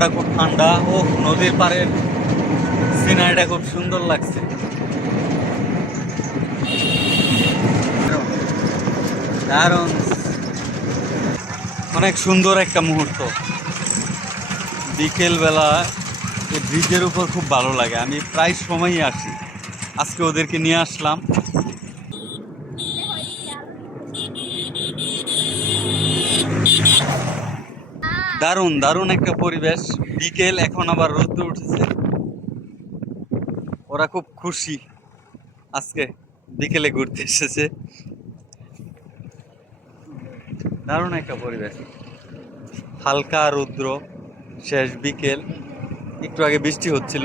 মনটা খুব ঠান্ডা ও নদীর পাড়ের সিনারিটা খুব সুন্দর লাগছে। দারুণ। অনেক সুন্দর একটা মুহূর্ত। বিকেলবেলা এই ব্রিজের উপর খুব ভালো লাগে। আমি প্রায় সময়ই আসি। আজকে ওদেরকে নিয়ে আসলাম। দারুণ দারুণ একটা পরিবেশ। বিকেল, এখন আবার রোদ্র উঠেছে। ওরা খুব খুশি আজকে বিকেলে ঘুরতে এসেছে। দারুণ একটা পরিবেশ। হালকা রৌদ্র, শেষ বিকেল। একটু আগে বৃষ্টি হচ্ছিল।